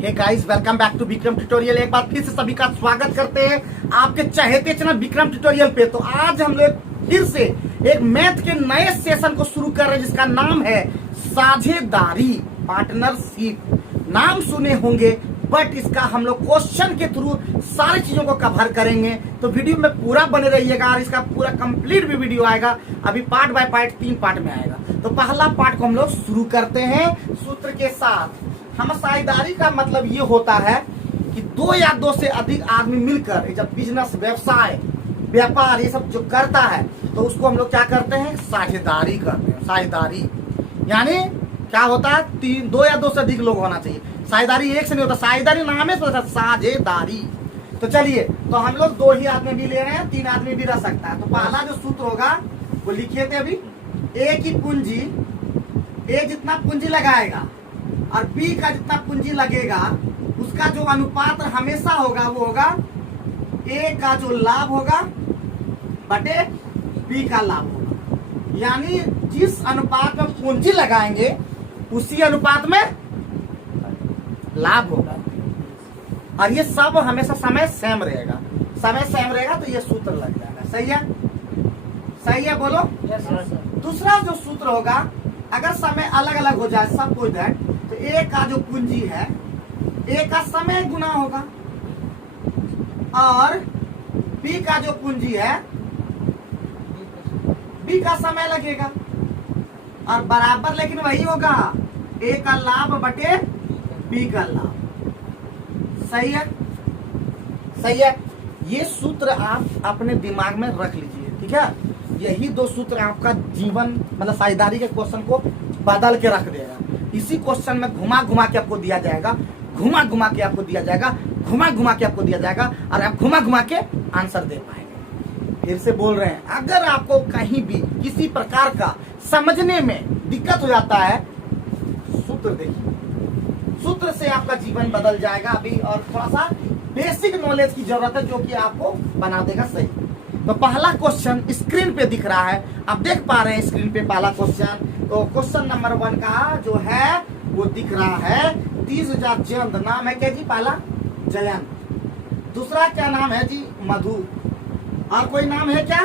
Hey guys, welcome back to Vikram tutorial. एक बार फिर से सभी का स्वागत करते हैं आपके चहेते चैनल विक्रम ट्यूटोरियल पे। तो आज हम लोग फिर से एक मैथ के नए सेशन को शुरू कर रहे हैं जिसका नाम है साझेदारी, पार्टनरशिप। नाम सुने होंगे बट इसका हम लोग क्वेश्चन के थ्रू सारी चीजों को कवर करेंगे। तो वीडियो में पूरा बने रहिएगा और इसका पूरा कंप्लीट भी वीडियो आएगा। अभी पार्ट बाय पार्ट 3 पार्ट में आएगा। तो पहला पार्ट को हम लोग शुरू करते हैं सूत्र के साथ। हम साझेदारी का मतलब ये होता है कि दो या दो से अधिक आदमी मिलकर जब बिजनेस, व्यवसाय, व्यापार ये सब जो करता है तो उसको हम लोग क्या करते हैं, साझेदारी करते हैं। साझेदारी यानी क्या होता है, दो या दो से अधिक लोग होना चाहिए। साझेदारी एक से नहीं होता, साझेदारी नाम है साझेदारी। तो चलिए, तो हम लोग दो ही आदमी भी ले रहे हैं, 3 आदमी भी रह सकता है। तो पहला जो सूत्र होगा वो लिखिए थे अभी। ए की पूंजी, ए जितना पूंजी लगाएगा और बी का जितना पूंजी लगेगा उसका जो अनुपात हमेशा होगा वो होगा ए का जो लाभ होगा बटे बी का लाभ होगा। यानी जिस अनुपात में पूंजी लगाएंगे उसी अनुपात में लाभ होगा। और ये सब हमेशा समय सेम रहेगा। समय सेम रहेगा तो ये सूत्र लग जाएगा। सही है? सही है, बोलो। दूसरा जो सूत्र होगा, अगर समय अलग अलग हो जाए सब कोई दैट, तो ए का जो पूंजी है ए का समय गुना होगा और बी का जो पूंजी है बी का समय लगेगा और बराबर लेकिन वही होगा, ए का लाभ बटे बी का लाभ। सही है? सही है। ये सूत्र आप अपने दिमाग में रख लीजिए, ठीक है। यही दो सूत्र आपका जीवन मतलब साझेदारी के क्वेश्चन को बदल के रख देगा। इसी क्वेश्चन में घुमा घुमा के आपको दिया जाएगा, घुमा घुमा के आपको दिया जाएगा, घुमा घुमा के आपको दिया जाएगा और आप घुमा घुमा के आंसर दे पाएंगे। फिर से बोल रहे हैं, अगर आपको कहीं भी किसी प्रकार का समझने में दिक्कत हो जाता है, सूत्र देखिए, सूत्र से आपका जीवन बदल जाएगा। अभी और थोड़ा सा बेसिक नॉलेज की जरूरत है जो कि आपको बना देगा सही। तो पहला क्वेश्चन स्क्रीन पे दिख रहा है, आप देख पा रहे हैं स्क्रीन पे पहला क्वेश्चन। तो क्वेश्चन नंबर 1 का जो है वो दिख रहा है 30,000 जयंत। नाम है क्या जी? पहला जयंत। दूसरा क्या नाम है जी? मधु। और कोई नाम है क्या?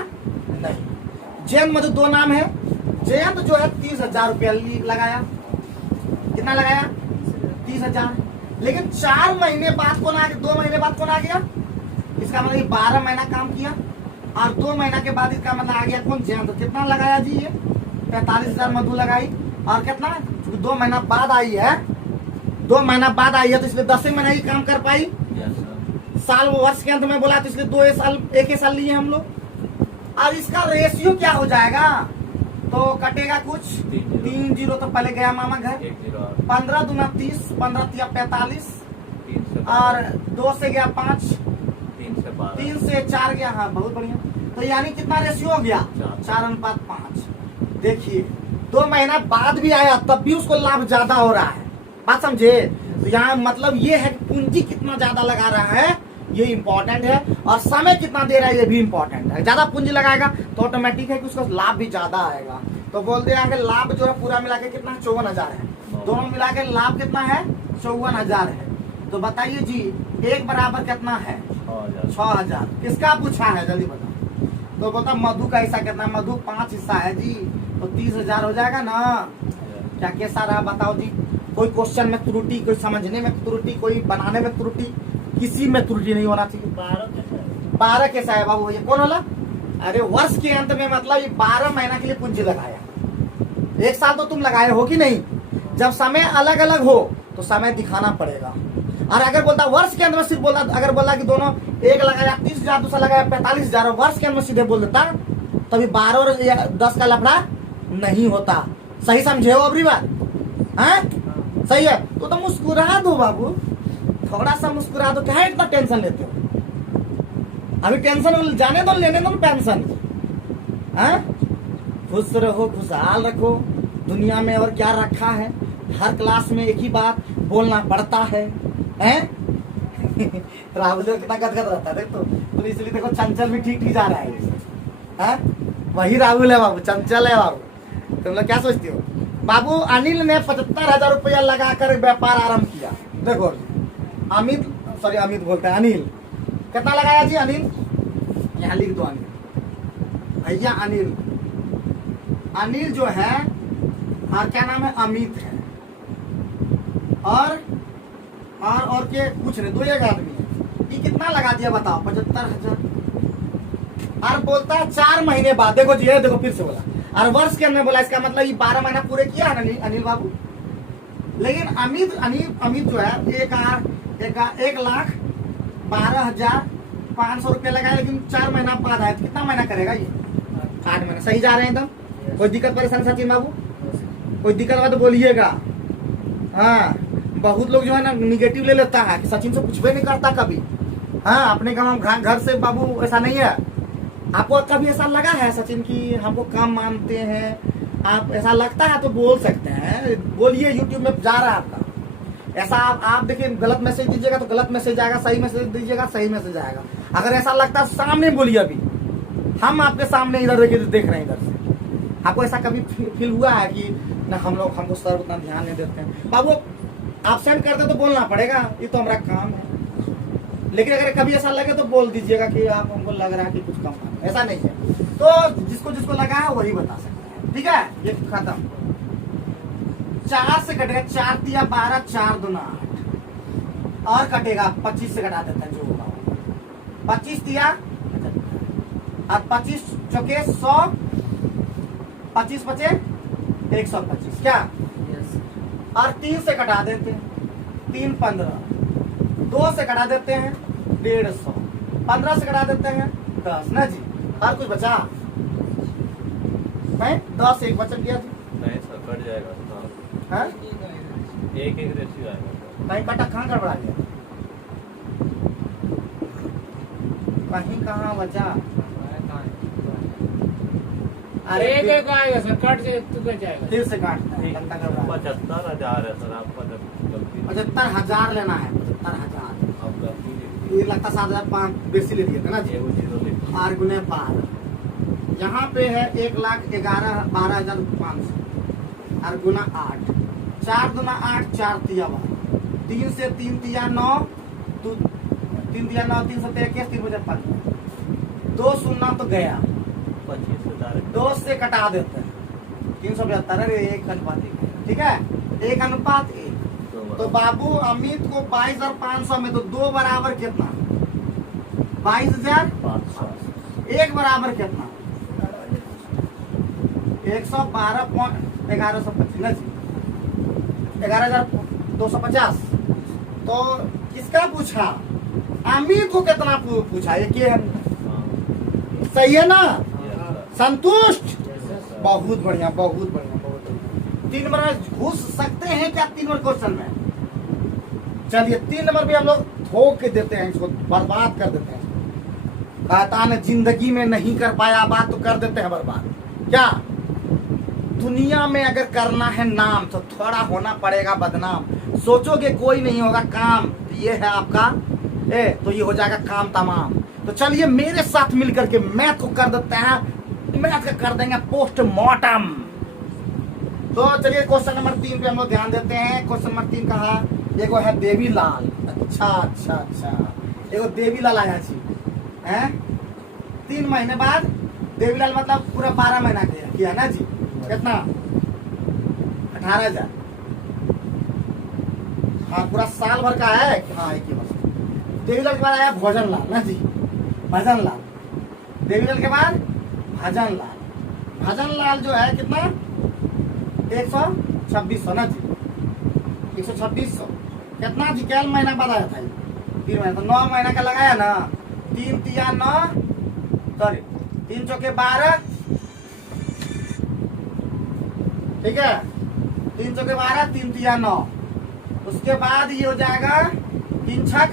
नहीं। जयंत मधु 2 नाम है। जयंत जो है 30,000 रुपया लगाया। कितना लगाया? 30,000। लेकिन 4 महीने बाद कौन आ गया? 2 महीने बाद कौन आ गया? इसका मतलब 12 महीना काम किया और 2 महीना के बाद इसका मतलब आ गया कौन? जयंत। कितना लगाया जी? ये 45,000 मधु लगाई। और कितना? 2 महीना बाद आई है, 2 महीना बाद आई है तो इसलिए 10 महीना ही काम कर पाई। साल वो वर्ष के अंत में बोला तो इसलिए 2 साल, 1 साल लिए हम लोग। और इसका रेशियो क्या हो जाएगा? तो कटेगा कुछ 3 0 तो पहले गया मामा घर। 15 दूना 30, 15 तिया 45 और 2 से गया 5, 3 से 4 गया। हाँ, बहुत बढ़िया। तो यानी कितना रेशियो हो गया? 4:5। देखिए 2 महीना बाद भी आया तब भी उसको लाभ ज्यादा हो रहा है। बात समझे? तो यहाँ मतलब ये है कि पूंजी कितना ज्यादा लगा रहा है ये इम्पोर्टेंट है और समय कितना दे रहा है ये भी इम्पोर्टेंट है। ज्यादा पूंजी लगाएगा तो ऑटोमेटिक है कि उसका लाभ भी ज्यादा आएगा। तो बोलते हैं कि लाभ जो है पूरा मिला के कितना? 54,000 है। दोनों मिला के लाभ कितना है? 54,000 है। तो बताइए जी, एक बराबर कितना है? 6,000। किसका पूछा है? जल्दी बताओ। तो बता मधु का हिस्सा कितना? मधु 5 हिस्सा है जी, तो 30,000 हो जाएगा ना। क्या कैसा रहा बताओ जी? कोई क्वेश्चन में त्रुटि, कोई समझने में त्रुटि, कोई बनाने में त्रुटि, किसी में त्रुटि नहीं होना चाहिए। 12 कैसा है बाबू? ये कौन होला? अरे वर्ष के अंत में मतलब ये 12 महीना के लिए पूंजी लगाया। 1 साल तो तुम लगाए हो कि नहीं? जब समय अलग अलग हो तो समय दिखाना पड़ेगा। और अगर बोलता वर्ष के अंत में सिर्फ बोला, अगर बोला कि दोनों एक लगाया 30,000, दूसरा लगाया 45,000, वर्ष के अंत में सीधे बोल देता तभी 12 और 10 का लफड़ा नहीं होता। सही समझे हो अबरी बात? हाँ, सही है। तो मुस्कुरा दो बाबू, थोड़ा सा मुस्कुरा दो। क्या इतना टेंशन लेते हो? अभी टेंशन जाने दो, लेने दो पेंशन। हाँ, खुश रहो, खुशहाल रखो। दुनिया में और क्या रखा है? हर क्लास में एक ही बात बोलना पड़ता है, हैं? राहुल कितना गदगद रहता है, देखो तो इसलिए देखो चंचल भी ठीक ठीक जा रहा है। हाँ, वही राहुल है बाबू, चंचल है बाबू। तुम लोग क्या सोचते हो? बाबू अनिल ने 75,000 रुपया लगाकर व्यापार आरंभ किया। देखो अमित, सॉरी अमित बोलते हैं, अनिल कितना लगाया जी? अनिल यहाँ लिख दो, अनिल भैया, अनिल, अनिल जो है और क्या नाम है? अमित है, और के कुछ नहीं, 2 एक आदमी है। ये कितना लगा दिया बताओ? 75,000। और बोलता है 4 महीने बाद, देखो जी, देखो फिर से बोला, और वर्ष के अंदर बोला, इसका मतलब ये 12 महीना पूरे किया है अनिल बाबू। लेकिन अमित जो है 1,12,500 रुपया लगाया, लेकिन 4 महीना बाद आया, तो कितना महीना करेगा ये? 8 महीना। सही जा रहे हैं एकदम? कोई दिक्कत परेशानी सचिन बाबू? कोई दिक्कत हो तो बोलिएगा। हाँ, बहुत लोग जो है ना निगेटिव ले लेता है कि सचिन से कुछ भी नहीं करता कभी। हाँ, अपने घर से बाबू ऐसा नहीं है। आपको कभी ऐसा लगा है सचिन की हमको कम मानते हैं? आप ऐसा लगता है तो बोल सकते हैं, बोलिए, यूट्यूब में जा रहा है आपका। ऐसा आप देखिए, गलत मैसेज दीजिएगा तो गलत मैसेज आएगा, सही मैसेज दीजिएगा सही मैसेज आएगा। अगर ऐसा लगता है सामने बोलिए, अभी हम आपके सामने इधर देख रहे हैं इधर से। आपको ऐसा कभी फील हुआ है कि ना हमको सर उतना ध्यान नहीं देते हैं? बाबू आप सेंड करते तो बोलना पड़ेगा, ये तो हमारा काम है। लेकिन अगर कभी ऐसा लगे तो बोल दीजिएगा कि आप हमको लग रहा है कि कुछ कम काम, ऐसा नहीं है। तो जिसको लगा है वही बता सकते हैं, ठीक है? ये खत्म। 4 से कटेगा, 4 तिया 12, 4 दूना 8, और कटेगा 25 से कटा देता है जो होगा। 25 तिया और 25 चौके 100, 25 बचे 125, क्या? और 3 से कटा देते हैं, 3 15, 2 से कटा देते हैं 150, 15 से कटा देते हैं 10 ना जी। और कुछ बचा? नहीं, 10 एक बचन दिया जी। नहीं सर, कट जाएगा। हाँ? एक रेशियो आएगा। कहीं कटा कहाँ गड़बड़ा गया? कहीं कहाँ बचा? अरे एक आएगा सर, कट जाएगा। फिर से काटना है, लगता गड़बड़ा। 75,000 है सर, आपका गलती। 75,000 लेना है, 75,000। आप गलती ये लगता 7,500 बेसी ले लिए थे ना जी। एगो 0 लिख। 8 गुने 12, यहाँ पे है 1,11,12,500 और गुना 8, 4 दूना 8, 4 तिया 12, 3 से 3 तिया 9, 3 तिया 9, 3 से 21, 3 बजे 15, 2 शून्य तो गया, 25,000 2 से कटा देते हैं 375। अरे 1 अनुपात 1, ठीक है? 1 अनुपात 1। तो बाबू अमित को 22,500 में तो 2 बराबर कितना? 22,000। 1 बराबर कितना? 112.1125 ना जी, 11,250। तो किसका पूछा? अमित को कितना पूछा? ये है, सही है ना? संतुष्ट? बहुत बढ़िया, बहुत बढ़िया, बहुत बढ़िया। 3 नंबर में घुस सकते हैं क्या? 3 नंबर क्वेश्चन में चलिए 3 नंबर भी हम लोग ठोक के देते हैं, इसको बर्बाद कर देते हैं। कहता ने जिंदगी में नहीं कर पाया बात तो कर देते हैं बर्बाद। क्या दुनिया में अगर करना है नाम तो थोड़ा होना पड़ेगा बदनाम। सोचोगे कोई नहीं होगा काम, तो ये है आपका तो ये हो जाएगा काम तमाम। तो चलिए मेरे साथ मिलकर के मैथ को कर देते हैं, मैथ का कर देंगे पोस्टमार्टम। तो चलिए क्वेश्चन नंबर 3 पे हम लोग ध्यान देते हैं। क्वेश्चन नंबर 3 कहा? एगो है देवीलाल। अच्छा, एगो देवीलाल आया जी है 3 महीने बाद। देवीलाल मतलब पूरा 12 महीना किया ना जी। कितना? 18,000। हाँ, पूरा साल भर का है। हाँ, एक ही वर्ष। देवीलाल के बाद आया भोजनलाल ना जी, भजनलाल। देवीलाल के बाद भजनलाल। भजनलाल जो है कितना? 126 ना जी, 126। कितना जी? क्या महीना बाद आया था? 3 महीना। तो 9 महीना का लगाया ना। 3 तिया 9, सॉरी 3 चौके 12, ठीक है? 3 चौके 12, 3 तिया 9। उसके बाद ये हो जाएगा 3 छक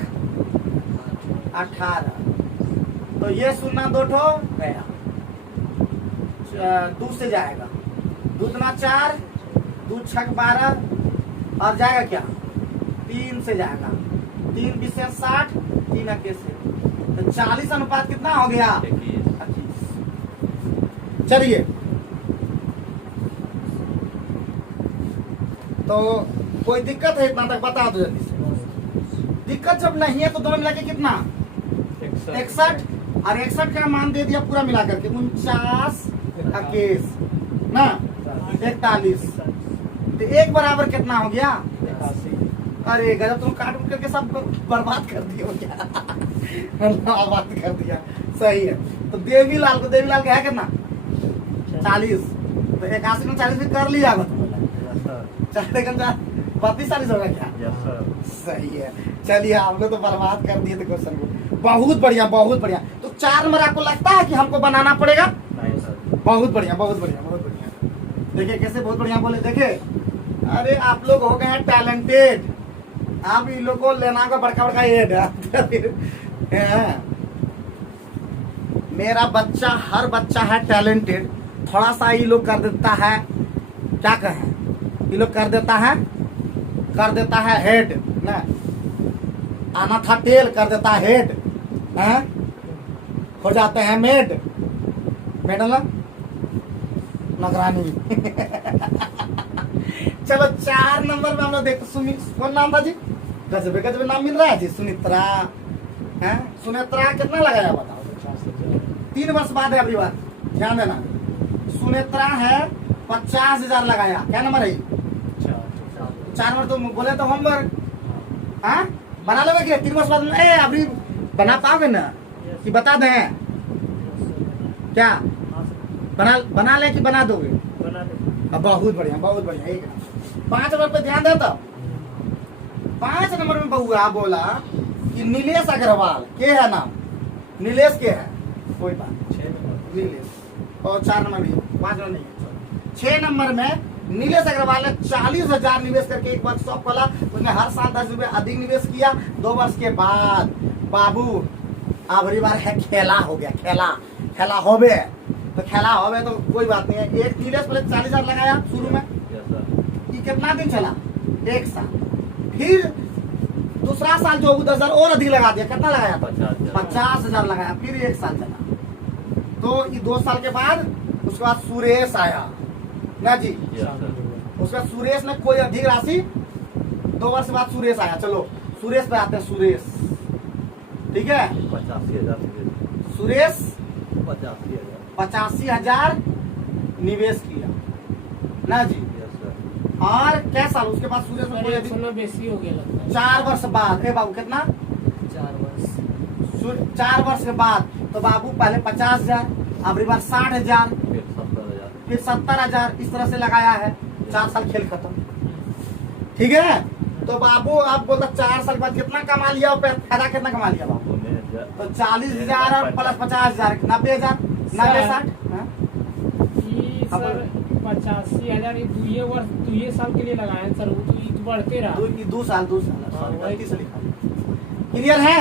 18। तो ये शून्य 2 ठो गया, 2 से जाएगा, 2 दूना 4, 2 छक 12, और जाएगा क्या? 3 से जाएगा, 3 20 से 60, 3 21 से। तो 40 अनुपात कितना हो गया? 25। चलिए, तो कोई दिक्कत है इतना तक बता दो जल्दी से। दिक्कत जब नहीं है तो दोनों मिला के कितना 61 और 61 का मान दे दिया पूरा मिला करके 49 21 ना 41 तो एक बराबर कितना हो गया? अरे गजब, तुम काट उठ करके सब बर्बाद कर दिए हो क्या? बर्बाद कर दिया, सही है। तो देवीलाल को, देवीलाल का है कितना 40 तो 81 में 40 भी कर लिया चाहे 32 40 होगा क्या? सही है। चलिए आपने तो बर्बाद कर दिए थे क्वेश्चन को। बहुत बढ़िया बहुत बढ़िया। तो 4 नंबर आपको लगता है कि हमको बनाना पड़ेगा? बहुत बढ़िया बहुत बढ़िया बहुत बढ़िया। देखिए कैसे बहुत बढ़िया बोले, देखिए अरे आप लोग हो गए हैं टैलेंटेड। आप इन लोग को लेना का बड़का बड़का एड है। मेरा बच्चा, हर बच्चा है टैलेंटेड। थोड़ा सा ये लोग कर देता है, क्या कहें, ये लोग कर देता है हेड ना, आना था टेल कर देता है हेड है? हो जाते हैं मेड मेडल नगरानी। चलो 4 नंबर में हम लोग देखते, सुमित कौन नाम था जी? गजबे गजबे नाम मिल रहा है जी। सुनित्रा है, सुनेत्रा कितना लगाया बताओ? 3 वर्ष बाद है अगली बार, ध्यान देना। सुनेत्रा है 50,000 लगाया। क्या नंबर है? 4 नंबर। तो बोले तो होमवर्क हाँ बना लोगे क्या 3 वर्ष बाद में? अभी बना पाओगे ना कि बता दें? क्या बना ले कि बना दोगे? बहुत बढ़िया बहुत बढ़िया। एक 5 नंबर पे ध्यान दे। तो 5 नंबर में बउआ बोला कि नीलेश अग्रवाल के है नाम, नीलेश के है, कोई बात नीलेश। और 4 नंबर नहीं, 5 नंबर नहीं, 6 नंबर में नीलेश अग्रवाल ने 40,000 निवेश करके एक वर्कशॉप खोला। उसने हर साल 10 रुपए अधिक निवेश किया। 2 वर्ष के बाद बाबू आखिरी बार है खेला हो गया। खेला होबे तो खेला होबे तो कोई बात नहीं है। एक नीलेश पहले 40,000 लगाया शुरू में, ये कितना दिन चला? 1 साल। फिर दूसरा साल जो 10,000 और अधिक लगा दिया। कितना लगाया? 50,000 लगाया। फिर 1 साल चला। तो ये 2 साल के बाद उसके बाद सुरेश आया ना जी। उसके बाद सुरेश ने कोई अधिक राशि, 2 वर्ष बाद सुरेश आया। चलो सुरेश पे आते हैं। सुरेश ठीक है, 85,000 सुरेश 85,000 85,000 निवेश किया ना जी। और क्या साल उसके बाद सुरेश में कोई अधिक? बेसी हो गया लगता है। 4 वर्ष बाद। ए बाबू कितना? 4 वर्ष के बाद तो बाबू पहले 50,000, अगली बार 60,000, फिर 70,000, इस तरह से लगाया है। 4 साल खेल खत्म। ठीक है, तो बाबू आप बोलते 4 साल के बाद कितना कमा लिया और फायदा कितना कमा लिया बाबू? तो 40,000 और प्लस 50,000 90,000 90 60 सर 85,000 ये 2 साल के लिए लगाए सर। वो तो बढ़ते रहा। 2 साल 35 लिखा। क्लियर है?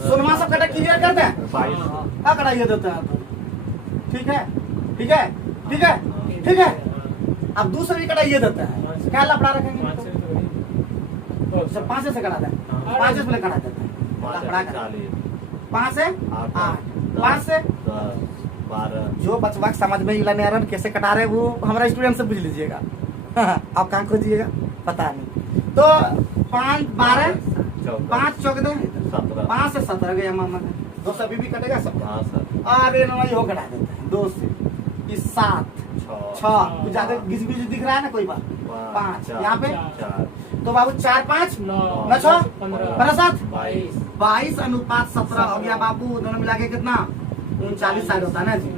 सुनमा सब कटा क्लियर करते हैं। हाँ कटा ये देते हैं। ठीक है ठीक है ठीक है ठीक है। अब दूसरा भी कटा ये देता है। क्या लफड़ा रखेंगे? 5 से कटा दें, 5 से पहले कटा देते हैं। 5 से 8, 5 से 12। जो बचवा समझ में इला नहीं आ रहा कैसे कटा रहे वो हमारा स्टूडेंट से पूछ लीजिएगा। आप कहाँ खोजिएगा पता नहीं। तो 5 12 5 चौक दे 5 से 17 गया मामा का। 2 से भी कटेगा सब। अरे ना ये हो कटा देता है 2 से 7 6 ज्यादा घिस दिख रहा है ना कोई बात। 5 यहाँ पे तो बाबू 4 5 9 6 15 7 22 अनुपात 17 हो गया बाबू। दोनों मिला के कितना? 39 साइड होता है ना जी।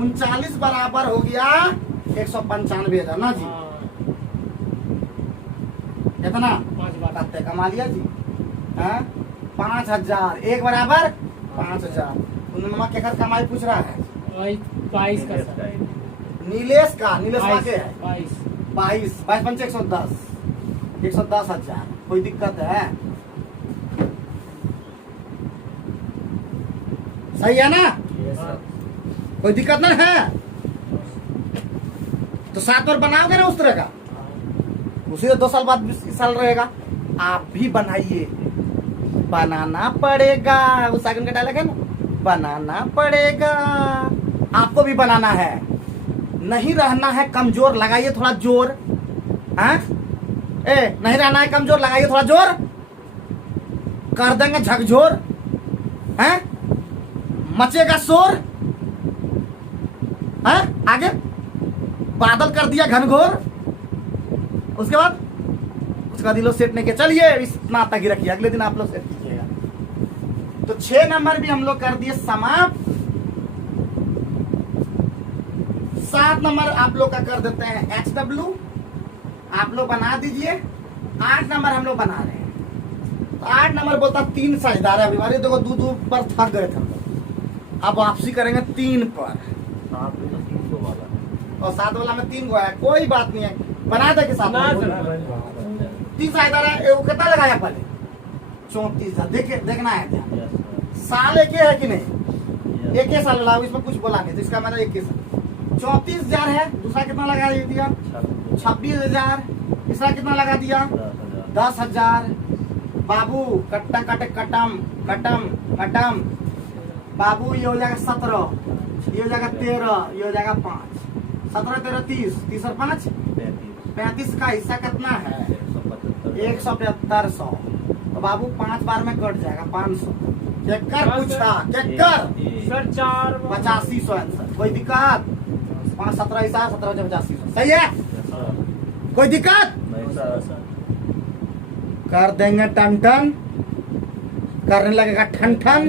39 बराबर हो गया 195,000 ना जी। कितना? 5 कमा लिया जी। 5,000 एक बराबर 5,000। उन्होंने क्या कर कमाई पूछ रहा है? 22 का सर। नीलेश का, नीलेश का के 22 22 पंच 110 110,000। कोई दिक्कत है? सही है ना? कोई दिक्कत नहीं है? तो 7 बार बनाओगे ना उस तरह का, उसी 2 साल बाद 20 साल रहेगा। आप भी बनाइए, बनाना पड़ेगा। उस सागन का डायलॉग है ना, बनाना पड़ेगा। आपको भी बनाना है, नहीं रहना है कमजोर। लगाइए थोड़ा जोर। हाँ नहीं रहना है कमजोर, लगाइए थोड़ा जोर। कर देंगे झकझोर, हैं, मचेगा शोर, हैं, आगे बादल कर दिया घनघोर। उसके बाद उसका दिलो सेट नहीं किया, चलिए इतना तक ही रखिए, अगले दिन आप लोग सेट कीजिएगा। तो 6 नंबर भी हम लोग कर दिए समाप्त। 7 नंबर आप लोग का कर देते हैं HW, आप लोग बना दीजिए। 8 नंबर हम लोग बना रहे हैं। तो 8 नंबर बोलता 3 साझेदार है। अभी देखो 2 पर थक गए थे हम लोग, अब वापसी करेंगे 3 पर। 7 में तो 3 गो वाला है। और 7 वाला में 3 गो है, कोई बात नहीं है, बना दे के 7 ना वाला। सर 3 साझेदार है, वो कितना लगाया पहले? 34 देखिए, देखना है क्या यस सर। साल एक ही है कि नहीं? यस। एक ही साल लगाओ, इसमें कुछ बोला नहीं तो इसका मतलब एक ही साल। 34,000 है, दूसरा कितना लगा दिया? 26,000। तीसरा कितना लगा दिया? 10,000। बाबू कट्टा कट कटम कटम कटम। बाबू ये हो जाएगा 17, ये हो जाएगा 13, ये हो जाएगा 5। 17 13 30, 30 और 5 35 का हिस्सा कितना है? 175। तो बाबू 5 बार में कट जाएगा 500। चेकर पूछा, चेकर सर 4 8500 आंसर। कोई दिक्कत? 5 17 हिस्सा 17 8500 सही है? कोई दिक्कत? कर देंगे टन टन, करने लगेगा ठन ठन,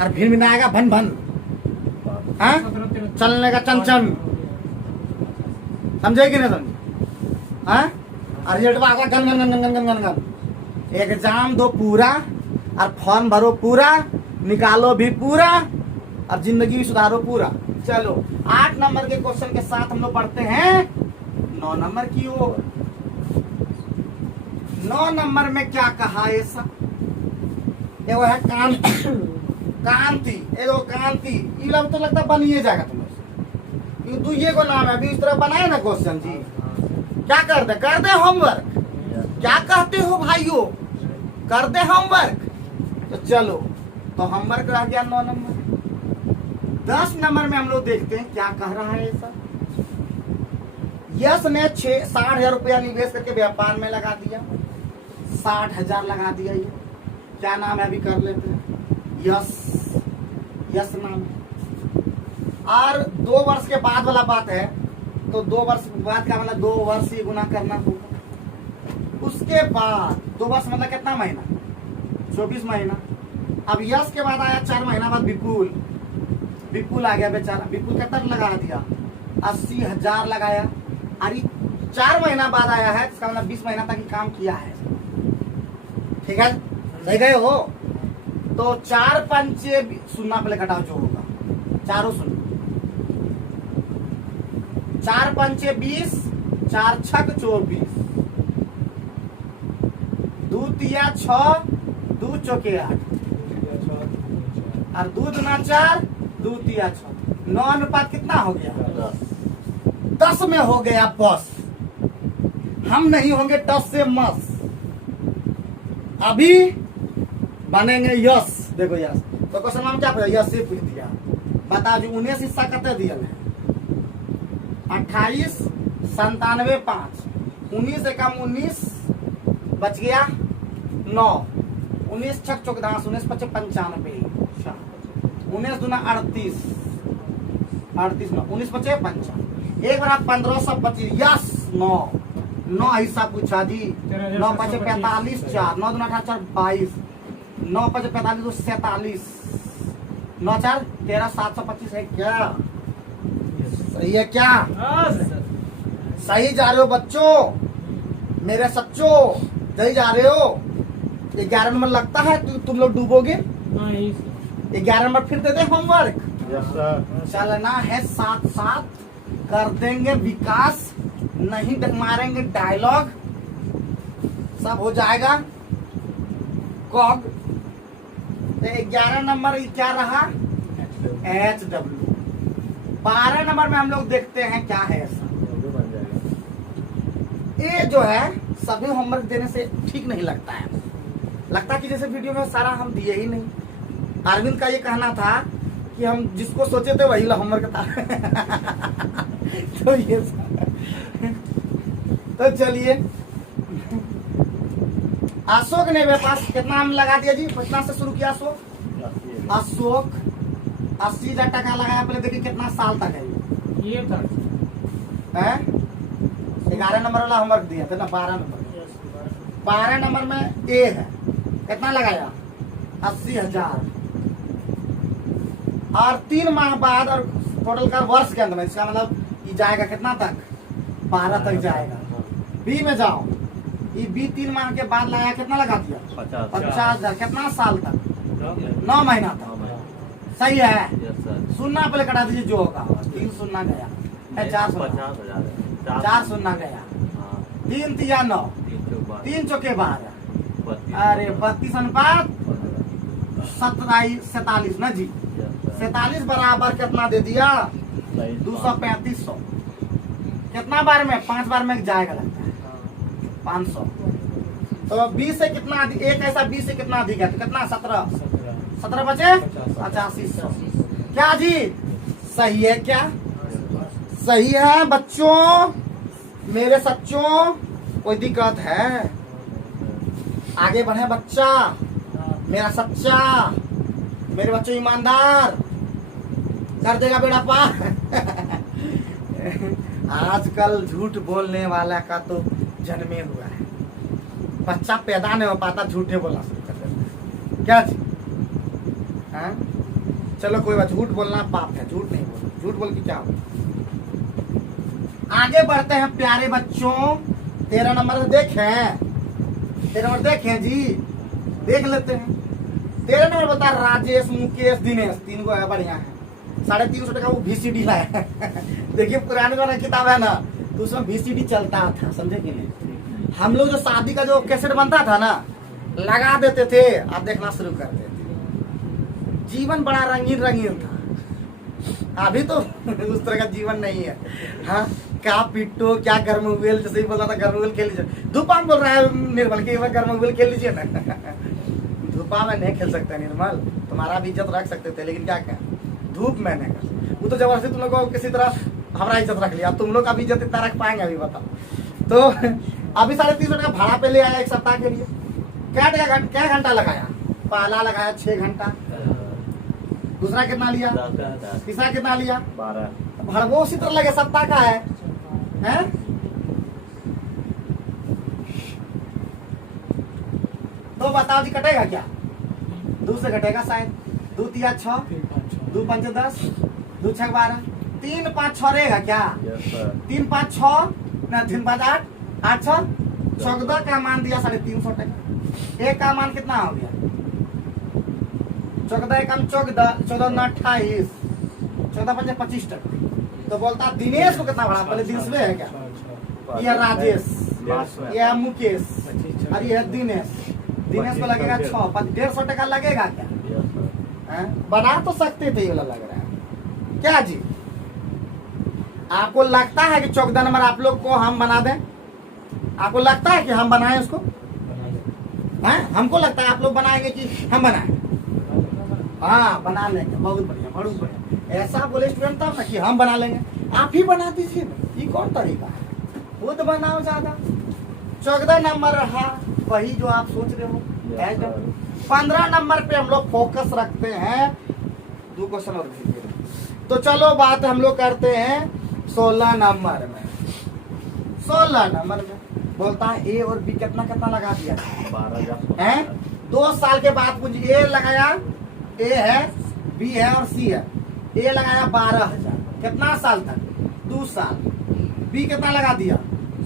और फिर भी ना आएगा भन भन, हाँ? चलने का चन चन, समझे कि नहीं समझे? हाँ? और रिजल्ट आएगा gun gun gun gun gun gun gun. Exam दो पूरा और फॉर्म भरो पूरा, निकालो भी पूरा, और जिंदगी भी सुधारो पूरा। चलो 8 नंबर के क्वेश्चन के साथ हम लोग बढ़ते हैं 9 नंबर की ओर। 9 नंबर में क्या कहा ऐसा? ये वो है कांति, कांति, एगो कांति। ये लोग तो लगता बनिए जाएगा तुम लोग। ये तो ये को नाम है, अभी इस तरह बनाए ना क्वेश्चन जी। क्या कर दे होमवर्क। क्या कहते हो भाइयों? कर दे होमवर्क। तो चलो, तो होमवर्क रह गया 9 नंबर। 10 नंबर में हम लोग देखते हैं क्या कह रहा है ऐसा। यश ने 60,000 रुपया निवेश करके व्यापार में लगा दिया। 60,000 लगा दिया। ये क्या नाम है? अभी कर लेते हैं। यश, यश नाम है। और 2 वर्ष के बाद वाला बात है, तो 2 वर्ष बाद का मतलब 2 वर्ष ही गुना करना होगा। उसके बाद 2 वर्ष मतलब कितना महीना? 24 महीना। अब यश के बाद आया 4 महीना बाद विपुल। विपुल आ गया बेचारा। विपुल कितना लगा दिया? 80,000 लगाया। अरे 4 महीना बाद आया है, इसका मतलब 20 महीना तक ही काम किया है। ठीक है, सही गए हो? तो 4 पंचे सुनना, पहले घटाओ जो होगा, चारों सुन। 4 पंचे 20, 4 छक 24, 2 तिया 6, 2 चौके 8, और 2 दुना 4, 2 तिया 6। 9 अनुपात कितना हो गया? 10 में हो गया बस। हम नहीं होंगे 10 से मस। अभी बनेंगे यश। देखो यश, तो क्वेश्चन हम क्या पूछा? यश से पूछ दिया। बताओ जी 19 हिस्सा कितने दिया है? 28 97 5। 19 से कम 19 बच गया 9। 19 छक चौक 10, 19 पचे 95, 19 दुना 38, 38 9, 19 पचे 55, एक बार 1525। यस 9 हिस्सा पूछा जी। 9 पचे 45 4, 9 दुना 18 22, 9 पचे 45 47, 9 4 13 725 है क्या? सही है क्या? सही जा रहे हो बच्चों, मेरे सच्चो? सही जा रहे हो? 11 नंबर लगता है तुम लोग डूबोगे। 11 नंबर फिर दे दे होमवर्क। Yes sir. चलना है साथ साथ, कर देंगे विकास, नहीं मारेंगे डायलॉग, सब हो जाएगा। कॉग 11 नंबर क्या रहा? HW। 12 नंबर में हम लोग देखते हैं क्या है ऐसा। ये जो है सभी होमवर्क देने से ठीक नहीं लगता है। लगता कि जैसे वीडियो में सारा हम दिए ही नहीं। अरविंद का ये कहना था कि हम जिसको सोचे थे वही होमवर्क था। तो ये तो चलिए अशोक ने मेरे पास कितना हम लगा दिया जी, कितना से शुरू किया अशोक? 80 अशोक 80,000 टका लगाया। पहले देखिए कितना साल तक है ये था हैं? 11 नंबर वाला होमवर्क दिया था ना, 12 नंबर। 12 नंबर में ए है, कितना लगाया? 80,000। और 3 माह बाद और टोटल का वर्ष के अंदर में, इसका मतलब ये जाएगा कितना तक? 12 तक जाएगा। बी में जाओ, ये बी 3 माह के बाद लगाया, कितना लगा दिया? 50,000। कितना साल तक? 9 महीना तक। सही है। Yes sir. सुनना पहले कटा दीजिए जो होगा। 3 सुनना गया, 4 सुनना, 50,000 है। 4 सुनना गया, हाँ, 3 तिया 9, 3 चौके 12। अरे 32 अनुपात 47 ना जी। 47 बराबर कितना दे दिया? 235। कितना बार में? 5 बार में जाएगा लगता है 500। तो 20 से कितना अधिक? एक ऐसा 20 से कितना अधिक है तो कितना? 17 बचे 85। क्या जी सही है? क्या सही है बच्चों मेरे सच्चों? कोई दिक्कत है? आगे बढ़े बच्चा मेरा सच्चा, मेरे बच्चों ईमानदार, कर देगा बेड़ा पार। आजकल झूठ बोलने वाला का तो जन्मे हुआ है। बच्चा पैदा नहीं हो पाता, झूठे बोलना शुरू कर देता है। क्या जी? हाँ? चलो कोई बात, झूठ बोलना पाप है, झूठ नहीं बोलना। झूठ बोल के क्या हो? आगे बढ़ते हैं प्यारे बच्चों। 13 नंबर देखें, 13 नंबर देखें जी, देख लेते हैं। 13 नंबर बता, राजेश, मुकेश, दिनेश, 3 को है, बढ़िया है। 350 टका वो VCD लाया। देखिए पुराने वाला किताब है ना, तो उसमें VCD चलता था, समझे कि नहीं? हम लोग जो शादी का जो कैसेट बनता था ना, लगा देते थे, अब देखना शुरू कर देते। जीवन बड़ा रंगीन रंगीन था। अभी तो उस तरह का जीवन नहीं है। हाँ, क्या पिट्टो, क्या गर्मवेल, जैसे ही बोला था गर्मवेल खेल लीजिए। धूपा बोल रहा है निर्मल की, गर्मवेल खेल लीजिए ना। धूपा में नहीं खेल सकते निर्मल, तुम्हारा भी इज्जत रख सकते थे, लेकिन क्या क्या धूप में नहीं कर। वो तो जबरदस्ती तुम लोग को किसी तरह हमारा इज्जत रख लिया, तुम लोग का भी इज्जत इतना रख पाएंगे अभी बताओ? तो अभी 350 टका भाड़ा पे ले आया 1 सप्ताह के लिए। क्या घंटा लगाया? पहला लगाया 6 घंटा, दूसरा कितना लिया? 10, तीसरा कितना लिया? 12। भड़वो उसी तरह लगे, सप्ताह का है, हैं? तो बताओ जी कटेगा क्या? 2 से घटेगा शायद। 2 तिया 6, 2 पंच 10, 2 छक 12, 3 5 6 रहेगा क्या? Yes sir. 3 5 6 ना, 3 5 8, 8 6 14 का मान दिया 350 टका। एक का मान कितना हो गया? 14 एकम 14, 14 ना 28, 14 पंचे 25 टका। तो बोलता दिनेश को कितना भाड़ा? पहले दिनेश में है क्या? यह राजेश, यह मुकेश, और यह दिनेश। दिनेश को लगेगा 6, 150 टका लगेगा क्या? Yes sir. हैं? बना तो सकते थे, ये लग रहा है क्या जी? आपको लगता है कि 14 नंबर आप लोग को हम बना दें? आपको लगता है कि हम बनाएं उसको? हैं? हमको लगता है आप लोग बनाएंगे कि हम बनाएं? हाँ, बना लेंगे। बहुत बढ़िया, बहुत बढ़िया। ऐसा बोले स्टूडेंट तब ना कि हम बना लेंगे। आप ही बना दीजिए, ये कौन तरीका है? खुद बनाओ ज्यादा। 14 नंबर रहा वही जो आप सोच रहे हो। 15 नंबर पे हम लोग फोकस रखते हैं। 2 क्वेश्चन और दीजिए। तो चलो बात हम लोग करते हैं 16 नंबर में। 16 नंबर में बोलता है ए और बी कितना कितना लगा दिया 12,000 है? 2 साल के बाद कुछ ए लगाया, ए है, बी है और सी है। ए लगाया 12,000, कितना साल तक? 2 साल। बी कितना लगा दिया?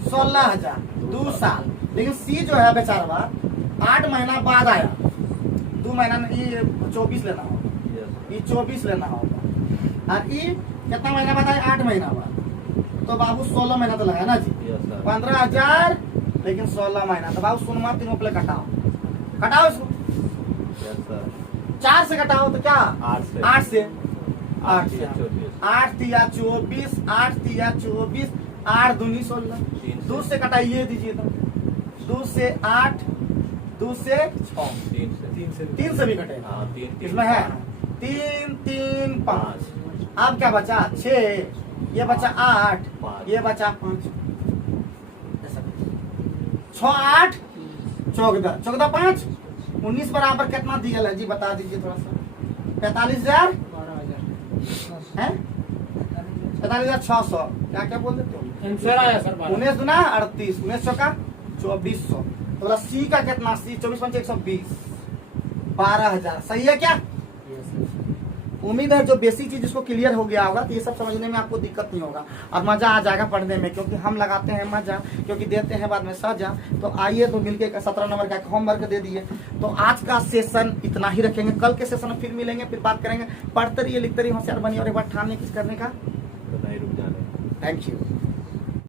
16,000, 2 साल। लेकिन सी जो है बेचारा 8 महीना बाद आया। 2 महीना में ये 24 लेना होगा, ये 24 लेना होगा। और ये कितना महीना बाद आया? 8 महीना बाद। तो बाबू 16 महीना तो लगा ना जी। 15,000 लेकिन 16 महीना। तो बाबू सुन मत, तीनों प्ले कटाओ, कटाओ इसको। 4 से घटाओ तो क्या? 8 से 8 तिया 24, 8 तिया 24, 8 दूनी 16। 2 से कटाइए दीजिए तो 2 से 8, 2 से 6, 3 से भी कटेगा। इसमें है 3 3 5। अब क्या बचा? 6, ये बचा 8, ये बचा 5। 6 8 14 14 5 19 बराबर कितना दिया है जी, बता दीजिए थोड़ा सा। 45,000 12,000 है, 45,600। क्या क्या बोल देते हो? आंसर आया सर 12। 19 दुना 38, 19 चौका 2400। तो सी का कितना? सी 24 पंचे 120, 12,000। सही है क्या? उम्मीद है जो बेसिक चीज इसको क्लियर हो गया होगा, तो ये सब समझने में आपको दिक्कत नहीं होगा और मजा आ जाएगा पढ़ने में, क्योंकि हम लगाते हैं मजा, क्योंकि देते हैं बाद में सजा। तो आइए तो मिलके 17 नंबर का होमवर्क दे दिए। तो आज का सेशन इतना ही रखेंगे, कल के सेशन में फिर मिलेंगे, फिर बात करेंगे। पढ़ते रहिए, लिखते रहिए, होशियार बनिए और एक बार ठान किस करने का। तो नहीं रुक जाना। Thank you.